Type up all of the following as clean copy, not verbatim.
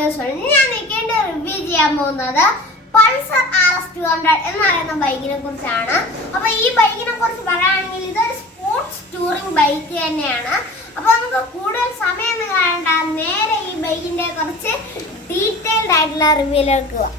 ഞാൻ നിൽക്കേണ്ട റിവ്യൂ ചെയ്യാൻ പോകുന്നത് പൾസർ RS200 എന്ന് പറയുന്ന ബൈക്കിനെ കുറിച്ചാണ്. അപ്പൊ ഈ ബൈക്കിനെ കുറിച്ച് പറയുകയാണെങ്കിൽ ഇതൊരു സ്പോർട്സ് ടൂറിംഗ് ബൈക്ക് തന്നെയാണ്. അപ്പൊ നമുക്ക് കൂടുതൽ സമയം കാണണ്ട, നേരെ ഈ ബൈക്കിന്റെ കുറച്ച് ഡീറ്റെയിൽഡ് ആയിട്ടുള്ള റിവ്യൂയിലേക്ക് പോവാം.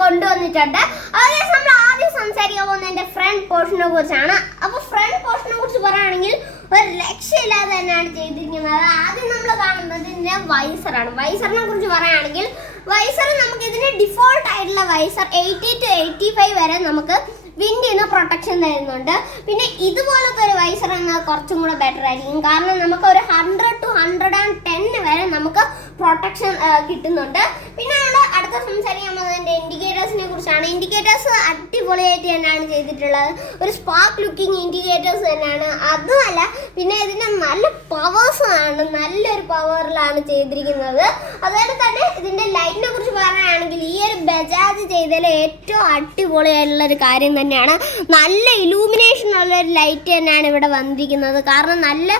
കൊണ്ടുവന്നിട്ടുണ്ട്. അതേസമയം നമ്മൾ ആദ്യം സംസാരിക്കാൻ പോകുന്നതിന്റെ ഫ്രണ്ട് പോർഷനെ കുറിച്ചാണ്. അപ്പൊ ഫ്രണ്ട് പോർഷനെ കുറിച്ച് പറയുകയാണെങ്കിൽ ഒരു രക്ഷയില്ലാതെ തന്നെയാണ് ചെയ്തിരിക്കുന്നത്. ആദ്യം നമ്മൾ കാണുന്നത് ഇതിന്റെ വൈസറാണ്. വൈസറിനെ കുറിച്ച് പറയുകയാണെങ്കിൽ വൈസർ നമുക്ക് ഇതിന് ഡിഫോൾട്ട് ആയിട്ടുള്ള വൈസർ 80 to 85 വരെ നമുക്ക് വിൻഡിന്ന് പ്രൊട്ടക്ഷൻ തരുന്നുണ്ട്. പിന്നെ ഇതുപോലത്തെ ഒരു വൈസർ എന്നാൽ കുറച്ചും കൂടെ ബെറ്റർ ആയിരിക്കും. കാരണം നമുക്ക് ഒരു 100 to 110 വരെ നമുക്ക് പ്രൊട്ടക്ഷൻ കിട്ടുന്നുണ്ട്. പിന്നെ നമ്മൾ അടുത്ത സംസാരിക്കാൻ പോകുന്നതിൻ്റെ ഇൻഡിക്കേറ്റേഴ്സിനെ കുറിച്ചാണ്. ഇൻഡിക്കേറ്റേഴ്സ് അടിപൊളിയായിട്ട് തന്നെയാണ് ചെയ്തിട്ടുള്ളത്. ഒരു സ്പാർക്ക് ലുക്കിംഗ് ഇൻഡിക്കേറ്റേഴ്സ് തന്നെയാണ്. അതുമല്ല പിന്നെ ഇതിൻ്റെ നല്ല പവേഴ്സാണ്, നല്ലൊരു പവറിലാണ് ചെയ്തിരിക്കുന്നത്. അതുപോലെ തന്നെ ഇതിൻ്റെ ലൈറ്റിനെ കുറിച്ച് പറയുകയാണെങ്കിൽ ഈ ഒരു ബജാജ് ചെയ്തതിൽ ഏറ്റവും അടിപൊളിയായിട്ടുള്ളൊരു കാര്യം തന്നെയാണ്. നല്ല ഇലൂമിനേഷൻ ഉള്ളൊരു ലൈറ്റ് തന്നെയാണ് ഇവിടെ വന്നിരിക്കുന്നത്. കാരണം നല്ല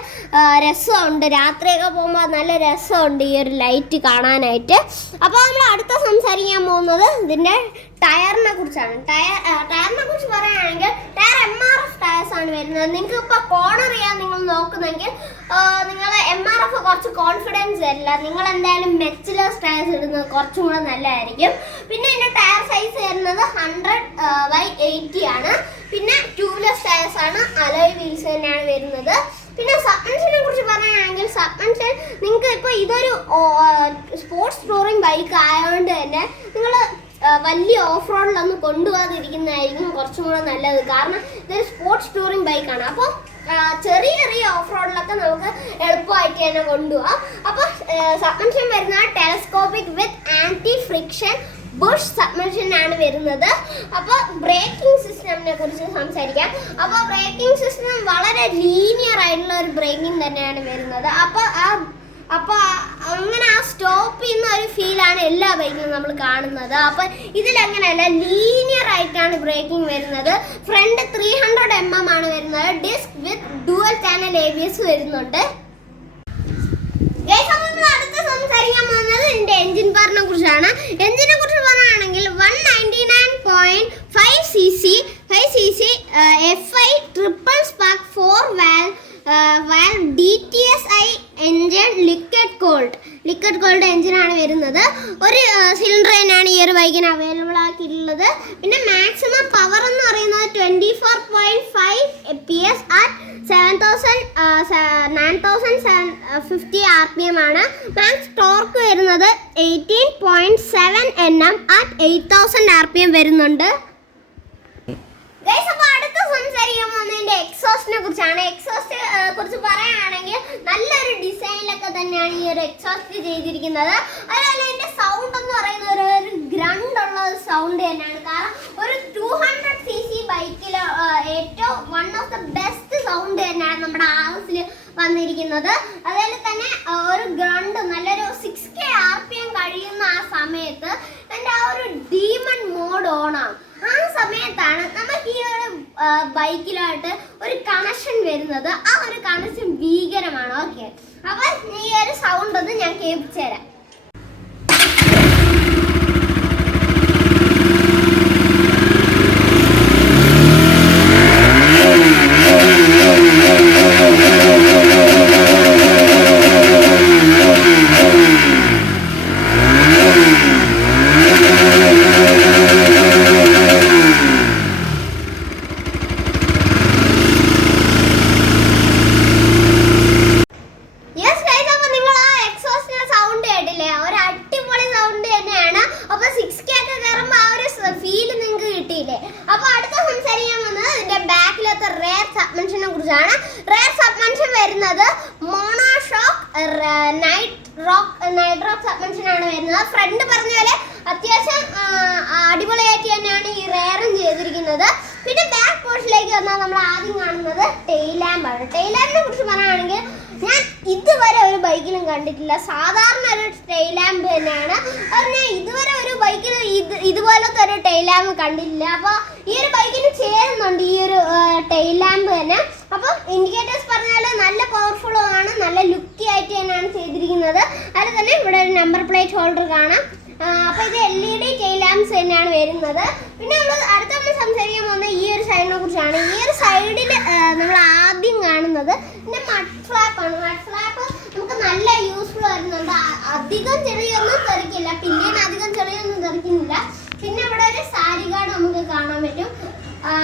രസമുണ്ട്, രാത്രിയൊക്കെ പോകുമ്പോൾ നല്ല രസമുണ്ട് ഈ ഒരു ലൈറ്റ് കാണാനായിട്ട്. അപ്പോൾ നമ്മൾ അടുത്ത സംസാരിക്കാൻ പോകുന്നത് ഇതിൻ്റെ ടയറിനെ കുറിച്ചാണ്. ടയറിനെ കുറിച്ച് പറയുകയാണെങ്കിൽ ടയർ MRF ടയർസ് ആണ് വരുന്നത്. നിങ്ങൾക്ക് ഇപ്പോൾ കോർണർ ചെയ്യാൻ നിങ്ങൾ നോക്കുന്നെങ്കിൽ നിങ്ങൾ MRF കുറച്ച് കോൺഫിഡൻസ് തരില്ല. നിങ്ങൾ എന്തായാലും മെച്ചിലേഴ്സ് ടയർസ് ഇടുന്നത് കുറച്ചും കൂടെ നല്ലതായിരിക്കും. പിന്നെ ഇതിൻ്റെ ടയർ സൈസ് വരുന്നത് 100/80 ആണ്. പിന്നെ ട്യൂബ്ലെസ് ടയർസ് ആണ്, അലോയ് വീൽസ് തന്നെയാണ് വരുന്നത്. പിന്നെ സസ്പെൻഷനെ കുറിച്ച് പറയുകയാണെങ്കിൽ സസ്പെൻഷൻ നിങ്ങൾക്ക് ഇപ്പോൾ ഇതൊരു സ്പോർട്സ് ടൂറിംഗ് ബൈക്ക് ആയതുകൊണ്ട് തന്നെ നിങ്ങൾ വലിയ ഓഫ് റോഡിലൊന്നും കൊണ്ടുപോകാതിരിക്കുന്നതായിരിക്കും കുറച്ചും കൂടെ നല്ലത്. കാരണം ഇതൊരു സ്പോർട്സ് ടൂറിംഗ് ബൈക്കാണ്. അപ്പോൾ ചെറിയ ചെറിയ ഓഫ് റോഡിലൊക്കെ നമുക്ക് എളുപ്പമായിട്ട് തന്നെ കൊണ്ടുപോകാം. അപ്പോൾ സസ്പെൻഷൻ വരുന്നത് ടെലസ്കോപ്പിക് വിത്ത് ആൻറ്റി ഫ്രിക്ഷൻ ബുഷ് സബ്മെർഷൻ ആണ് വരുന്നത്. അപ്പോൾ ബ്രേക്കിംഗ് സിസ്റ്റമിനെ കുറിച്ച് സംസാരിക്കാം. അപ്പോൾ ബ്രേക്കിംഗ് സിസ്റ്റം വളരെ ലീനിയർ ആയിട്ടുള്ള ഒരു ബ്രേക്കിംഗ് തന്നെയാണ് വരുന്നത്. അപ്പോൾ അങ്ങനെ ആ സ്റ്റോപ്പ് ചെയ്യുന്ന ഒരു ഫീലാണ് എല്ലാ ബൈക്കിലും നമ്മൾ കാണുന്നത്. അപ്പോൾ ഇതിലങ്ങനെയല്ല, ലീനിയർ ആയിട്ടാണ് ബ്രേക്കിംഗ് വരുന്നത്. ഫ്രണ്ട് 300 mm ആണ് വരുന്നത്. Disc with dual channel ABS വരുന്നുണ്ട്. അടുത്ത സംസാരിക്കാൻ പോകുന്നത് ഇതിന്റെ എഞ്ചിൻ പവറിനെ കുറിച്ചാണ്. എഞ്ചിനെ കുറിച്ച് പറയുകയാണെങ്കിൽ 199.5 cc FI triple spark 4 valve DTSI engine liquid cooled എഞ്ചിനാണ് വരുന്നത്. ഒരു സിലിണ്ടർ തന്നെയാണ് ഈ ഒരു ബൈക്കിന് അവൈലബിൾ ആക്കിയിട്ടുള്ളത്. പിന്നെ മാക്സിമം പവർ എന്ന് പറയുന്നത് 24.5 PS at 9,750 RPM ആണ്. മാക്സ് ടോർക്ക് വരുന്നത് 18.7 Nm at 8,000 RPM വരുന്നുണ്ട്. അപ്പോൾ അടുത്ത സംസാരിക്കാൻ പോകുന്നതിൻ്റെ എക്സോസ്റ്റിനെ കുറിച്ചാണ്. എക്സോസ്റ്റ് കുറിച്ച് പറയുകയാണെങ്കിൽ നല്ലൊരു ഡിസൈനിലൊക്കെ തന്നെയാണ് ഈ ഒരു എക്സോസ്റ്റ് ചെയ്തിരിക്കുന്നത്. അതുപോലെ ഇതിൻ്റെ സൗണ്ട് എന്ന് പറയുന്നത് ഒരു ഗ്രണ്ടുള്ള ഒരു സൗണ്ട് തന്നെയാണ്. കാരണം ഒരു 200 cc ബൈക്കിൽ ഏറ്റവും one of the best sound തന്നെയാണ് നമ്മുടെ RS വന്നിരിക്കുന്നത്. അതുപോലെ തന്നെ ഒരു ഗ്രണ്ട് നല്ലൊരു 6K RPM കഴിയുന്ന ആ സമയത്ത് എൻ്റെ ആ ഒരു ഡീമൺ മോഡ് ഓണാകും. ആ സമയത്താണ് നമുക്ക് ഈ ഒരു ബൈക്കിലായിട്ട് ഒരു കണക്ഷൻ വരുന്നത്. ആ ഒരു കണക്ഷൻ ഭീകരമാണ്. ഓക്കെ, അപ്പോൾ ഈ ഒരു സൗണ്ട് ഒന്ന് ഞാൻ കേൾപ്പിച്ചു തരാം. റെയർ സബ്മെൻഷൻ വരുന്നത് മോണോഷോക്ക് നൈട്രോക്ക് സബ്മെൻഷൻ ആണ് വരുന്നത്. ഫ്രണ്ട് പറഞ്ഞ പോലെ അത്യാവശ്യം അടിപൊളിയായിട്ട് തന്നെയാണ് ഈ റെയറും ചെയ്തിരിക്കുന്നത്. പിന്നെ ബാക്ക് പോർഷനിലേക്ക് വന്നാൽ നമ്മൾ ആദ്യം കാണുന്നത് ടെയിൽ ലാമ്പാണ്. ടെയിൽ ലാമ്പിനെ കുറിച്ച് പറയുകയാണെങ്കിൽ ഞാൻ ഇതുവരെ ഒരു ബൈക്കിലും കണ്ടിട്ടില്ല. സാധാരണ ഒരു ടെയിൽ ലാമ്പ് തന്നെയാണ്. അത് ഞാൻ ഇതുവരെ ഒരു ബൈക്കിലും ഇതുപോലത്തെ ഒരു ടെയിൽ ലാമ്പ് കണ്ടിട്ടില്ല. അപ്പോൾ ഈ ഒരു ബൈക്കിന് ചേരുന്നുണ്ട് ഈ ഒരു ടെയിൽ ലാമ്പ് തന്നെ. അപ്പം ഇൻഡിക്കേറ്റേഴ്സ് പറഞ്ഞാൽ നല്ല പവർഫുള്ളും ആണ്, നല്ല ലുക്കി ആയിട്ട് തന്നെയാണ് ചെയ്തിരിക്കുന്നത്. അതിൽ തന്നെ ഇവിടെ ഒരു നമ്പർ പ്ലേറ്റ് ഹോൾഡർ കാണാം. അപ്പോൾ ഇത് LED ടെയിൽ ലാമ്പ്സ് തന്നെയാണ് വരുന്നത്. പിന്നെ അടുത്ത നമ്മൾ സംസാരിക്കാൻ പോകുന്ന ഈ ഒരു സൈഡിനെ കുറിച്ചാണ്. ഈ ഒരു സൈഡിൽ നമ്മൾ ആദ്യം കാണുന്നത് പിന്നെ മഡ് ഫ്ലാപ്പാണ്. മഡ് ഫ്ലാപ്പ് നമുക്ക് നല്ല യൂസ്ഫുൾ വരുന്നുണ്ട്. അധികം ചെളിയൊന്നും തെറിക്കില്ല, പിന്നീട് അധികം ചെളിയൊന്നും തെറിക്കുന്നില്ല. പിന്നെ ഇവിടെ ഒരു സാരി ഗാർഡ് നമുക്ക് കാണാൻ പറ്റും.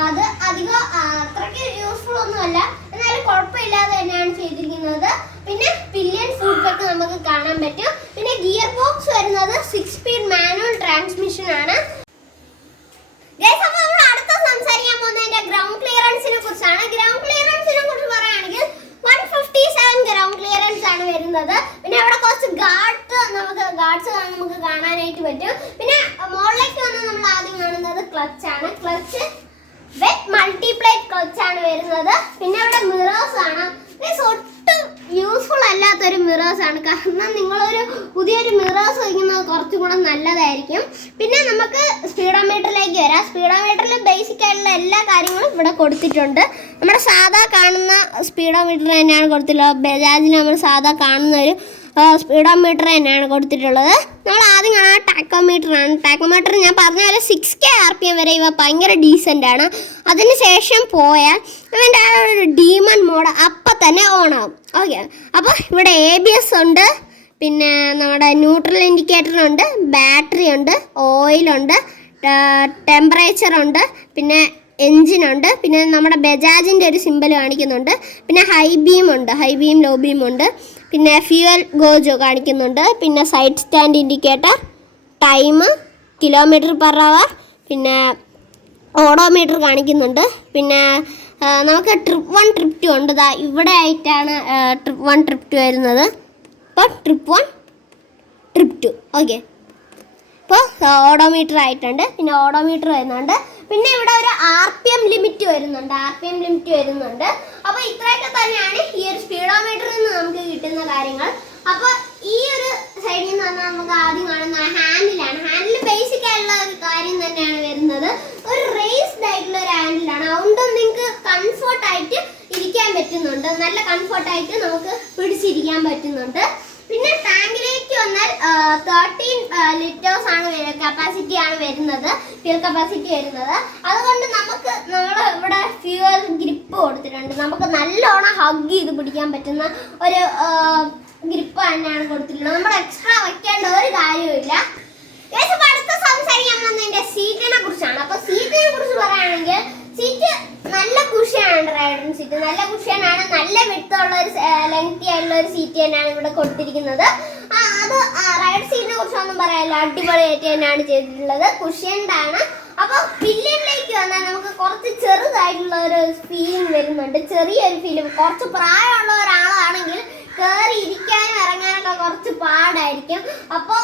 അത് അധികം അത്രയ്ക്ക് യൂസ്ഫുൾ ഒന്നുമല്ല, എന്നാലും കുഴപ്പമില്ലാതെ തന്നെയാണ് ചെയ്തിരിക്കുന്നത്. പിന്നെ പില്ലിയൻ ഫുഡ് പെക്ക് നമുക്ക് കാണാൻ പറ്റും. പിന്നെ ഗിയർ ബോക്സ് വരുന്നത് 6 സ്പീഡ് മാനുവൽ ട്രാൻസ്മിഷൻ ആണ്. നമ്മൾ അടുത്ത സംസാരിക്കാൻ പോകുന്നതിന്റെ ഗ്രൗണ്ട് ക്ലിയറൻസിനെ കുറിച്ചാണ്. ഗ്രൗണ്ട് ക്ലിയറൻസിനെ കുറിച്ച് പറയുകയാണെങ്കിൽ 157 ഗ്രൗണ്ട് ക്ലിയറൻസ് ആണ് വരുന്നത്. പിന്നെ അവിടെ കുറച്ച് ഗാർഡ്സ് നമുക്ക് കാണാനായിട്ട് പറ്റും. പിന്നെ മുകളിലേക്ക് വന്ന് നമ്മൾ ആദ്യം കാണുന്നത് ക്ലച്ച് ആണ്. ക്ലച്ച് വെറ്റ് മൾട്ടിപ്ലേറ്റ് ക്ലച്ച് ആണ് വരുന്നത്. പിന്നെ അവിടെ മിറേഴ്സ് ആണ്. ഒട്ടും യൂസ്ഫുൾ അല്ലാത്തൊരു മിറേഴ്സ് ആണ്. കാരണം നിങ്ങളൊരു പുതിയൊരു മിറേഴ്സ് വയ്ക്കുന്നത് കുറച്ചും കൂടെ നല്ലതായിരിക്കും. പിന്നെ നമുക്ക് സ്പീഡോമീറ്ററിലേക്ക് വരാം. സ്പീഡോമീറ്ററിൽ ബേസിക് ആയിട്ടുള്ള എല്ലാ കാര്യങ്ങളും ഇവിടെ കൊടുത്തിട്ടുണ്ട്. നമ്മുടെ സാധാ കാണുന്ന സ്പീഡോമീറ്റർ തന്നെയാണ് കൊടുത്തിട്ടുള്ളത്. ബജാജിൽ നമ്മൾ സാധാ കാണുന്ന ഒരു സ്പീഡോമീറ്റർ തന്നെയാണ് കൊടുത്തിട്ടുള്ളത്. നമ്മൾ ആദ്യം കാണാൻ ടാക്കോമീറ്റർ ആണ്. ടാക്കോമീറ്റർ ഞാൻ പറഞ്ഞ പോലെ 6K RPM വരെ ഇവ ഭയങ്കര ഡീസൻ്റ് ആണ്. അതിന് ശേഷം പോയാൽ ഇവൻ്റെ ആ ഒരു ഡീമൺ മോഡ് അപ്പം തന്നെ ഓൺ ആവും. ഓക്കെ, അപ്പോൾ ഇവിടെ ABS ഉണ്ട്, പിന്നെ നമ്മുടെ ന്യൂട്രൽ ഇൻഡിക്കേറ്റർ ഉണ്ട്, ബാറ്ററി ഉണ്ട്, ഓയിലുണ്ട്, ടെമ്പറേച്ചർ ഉണ്ട്, പിന്നെ എൻജിനുണ്ട്, പിന്നെ നമ്മുടെ ബജാജിൻ്റെ ഒരു സിമ്പൽ കാണിക്കുന്നുണ്ട്, പിന്നെ ഹൈ ബീം ഉണ്ട്, ഹൈ ബീം ലോ ബീം ഉണ്ട്, പിന്നെ ഫ്യൂവൽ ഗോജോ കാണിക്കുന്നുണ്ട്, പിന്നെ side stand indicator, time, km/h, പിന്നെ ഓഡോമീറ്റർ കാണിക്കുന്നുണ്ട്. പിന്നെ നമുക്ക് ട്രിപ്പ് 1 ട്രിപ്പ് 2 ഉണ്ട്. ഇവിടെ ആയിട്ടാണ് ട്രിപ്പ് 1 ട്രിപ്പ് 2 വരുന്നത്. അപ്പോൾ ട്രിപ്പ് 1 ട്രിപ്പ് 2 ഓക്കെ. ഇപ്പോൾ ഓഡോമീറ്റർ ആയിട്ടുണ്ട്. പിന്നെ ഓഡോമീറ്റർ വരുന്നുണ്ട്. പിന്നെ ഇവിടെ ഒരു RPM ലിമിറ്റ് വരുന്നുണ്ട്. അപ്പോൾ ഇത്രയൊക്കെ തന്നെയാണ് ഈ ഒരു സ്പീഡോമീറ്ററിൽ നിന്ന് നമുക്ക് കിട്ടുന്ന കാര്യങ്ങൾ. അപ്പോൾ ഈ ഒരു സൈഡിൽ നിന്ന് പറഞ്ഞാൽ നമുക്ക് ആദ്യം കാണുന്ന ഹാൻഡിലാണ്. ഹാൻഡിൽ ബേസിക് ആയിട്ടുള്ള ഒരു കാര്യം തന്നെയാണ് വരുന്നത്. ഒരു റേസ്ഡ് ആയിട്ടുള്ള ഒരു ഹാൻഡിലാണ്. അതുകൊണ്ട് നിങ്ങൾക്ക് കംഫർട്ടായിട്ട് ഇരിക്കാൻ പറ്റുന്നുണ്ട്. നല്ല കംഫർട്ടായിട്ട് നമുക്ക് പിടിച്ചിരിക്കാൻ പറ്റുന്നുണ്ട്. പിന്നെ ടാങ്കിലേക്ക് വന്നാൽ 13 ലിറ്റേഴ്സ് ആണ് കപ്പാസിറ്റി ആണ് വരുന്നത്, ഫ്യൂൽ കപ്പാസിറ്റി വരുന്നത്. അതുകൊണ്ട് നമ്മൾ ഇവിടെ ഫ്യൂവൽ ഗ്രിപ്പ് കൊടുത്തിട്ടുണ്ട്. നമുക്ക് നല്ലോണം ഹഗ് ചെയ്ത് പിടിക്കാൻ പറ്റുന്ന ഒരു ഗ്രിപ്പ് തന്നെയാണ് കൊടുത്തിട്ടുള്ളത്. നമ്മൾ എക്സ്ട്രാ വയ്ക്കേണ്ട ഒരു കാര്യമില്ല. അടുത്ത സംസാരിക്കാൻ പോകുന്നതിന്റെ സീറ്റിനെ കുറിച്ചാണ്. അപ്പോൾ സീറ്റിനെ കുറിച്ച് പറയുകയാണെങ്കിൽ സീറ്റ് നല്ല കുഷ്യനാണ്. റൈഡർ സീറ്റ് നല്ല കുഷ്യനാണ്. നല്ല വിട്ടുള്ള ഒരു ലെങ്തി ആയിട്ടുള്ള ഒരു സീറ്റ് തന്നെയാണ് ഇവിടെ കൊടുത്തിരിക്കുന്നത്. അത് റൈഡർ സീറ്റിനെ കുറിച്ചൊന്നും പറയാനില്ല, അടിപൊളിയായിട്ട് തന്നെയാണ് ചെയ്തിട്ടുള്ളത്. കുഷ്യൻഡ് ആണ്. അപ്പോൾ പില്ലിയനിലേക്ക് വന്നാൽ നമുക്ക് കുറച്ച് ചെറുതായിട്ടുള്ള ഒരു ഫീലിംഗ് വരുന്നുണ്ട്. ചെറിയൊരു ഫീലിംഗ്. കുറച്ച് പ്രായമുള്ള ഒരാളാണെങ്കിൽ കയറി ഇരിക്കാനും ഇറങ്ങാനൊക്കെ കുറച്ച് പാടായിരിക്കും. അപ്പോൾ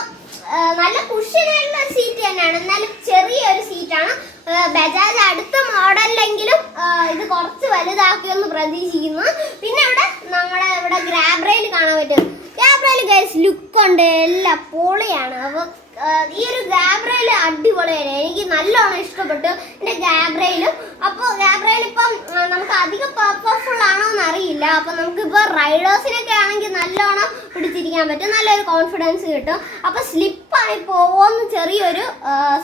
നല്ല കുഷ്യനായിട്ടുള്ള സീറ്റ് തന്നെയാണ്, എന്നാലും ചെറിയൊരു സീറ്റാണ്. ബജാജ് അടുത്ത മോഡലിലെങ്കിലും ഇത് കുറച്ച് വലുതാക്കിയെന്ന് പ്രതീക്ഷിക്കുന്നു. പിന്നെ ഇവിടെ ഗ്രാബ് റെയിൽ കാണാൻ പറ്റും. ഗ്രാബ് റെയിൽ ഗൈസ് ലുക്കുണ്ട്, എല്ലാം പൊളിയാണ്. അപ്പോൾ ഈ ഒരു ഗ്രാബ് റെയിൽ അടിപൊളിയാണ്. എനിക്ക് നല്ലോണം ഇഷ്ടപ്പെട്ടു എൻ്റെ ഗ്രാബ് റെയിലും. അപ്പോൾ ഗ്രാബ് റെയിൽ ഇപ്പം നമുക്ക് അധികം പവർഫുൾ ആണോ എന്ന് അറിയില്ല. അപ്പോൾ നമുക്കിപ്പോൾ റൈഡേഴ്സിനൊക്കെ ആണെങ്കിൽ നല്ലോണം പിടിച്ചിരിക്കാൻ പറ്റും, നല്ലൊരു കോൺഫിഡൻസ് കിട്ടും. അപ്പോൾ സ്ലിപ്പായി പോകുമെന്ന് ചെറിയൊരു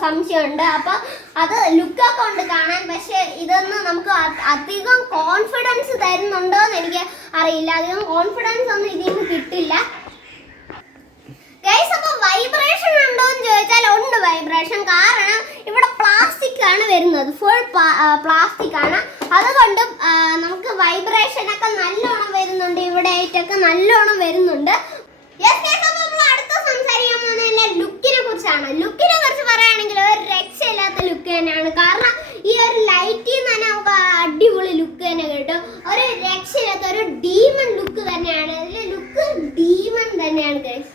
സംശയമുണ്ട്. അപ്പോൾ അത് ലുക്കൊക്കെ ഉണ്ട് കാണാൻ, പക്ഷേ ഇതൊന്നും നമുക്ക് അധികം കോൺഫിഡൻസ് തരുന്നുണ്ടോ എന്ന് എനിക്ക് അറിയില്ല. അധികം കോൺഫിഡൻസ് ഒന്നും ഇതിൽ നിന്ന് കിട്ടില്ല. അപ്പോൾ വൈബ്രേഷൻ ഉണ്ടോ എന്ന് ചോദിച്ചാൽ ഉണ്ട് വൈബ്രേഷൻ. കാരണം ഇവിടെ പ്ലാസ്റ്റിക് ആണ് വരുന്നത്, ഫുൾ പ്ലാസ്റ്റിക് ആണ്. അതുകൊണ്ടും നമുക്ക് വൈബ്രേഷൻ ഒക്കെ നല്ലോണം വരുന്നുണ്ട്. ഇവിടെ ആയിട്ടൊക്കെ നല്ലോണം വരുന്നുണ്ട്. നമ്മൾ അടുത്ത സംസാരിക്കാൻ പോകുന്നതിന്റെ ലുക്കിനെ കുറിച്ചാണ്. ലുക്കിനെ കുറിച്ച് പറയുകയാണെങ്കിൽ ഒരു രക്ഷയില്ലാത്ത ലുക്ക് തന്നെയാണ്. കാരണം ഈ ഒരു ലൈറ്റിൽ നിന്ന് തന്നെ നമുക്ക് അടിപൊളി ലുക്ക് തന്നെ കിട്ടും. ഒരു രക്ഷയില്ലാത്ത ഒരു ഡീമൺ ലുക്ക് തന്നെയാണ്. അതിലെ ലുക്ക് ഡീമൺ തന്നെയാണ് ഗൈസ്.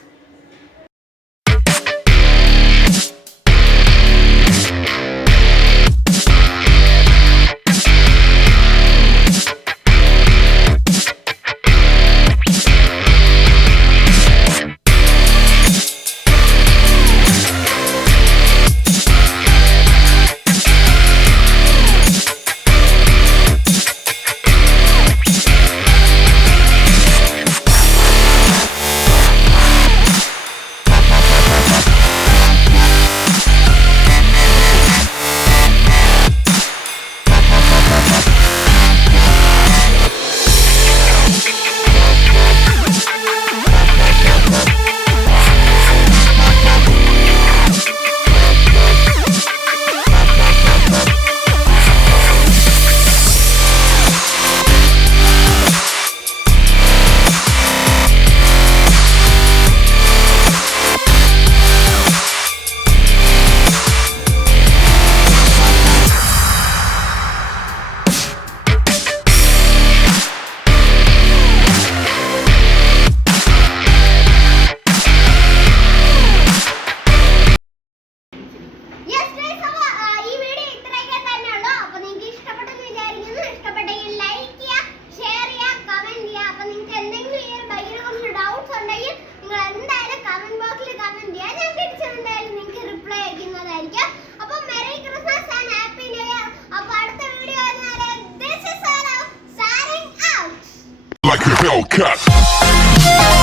like a Hellcat.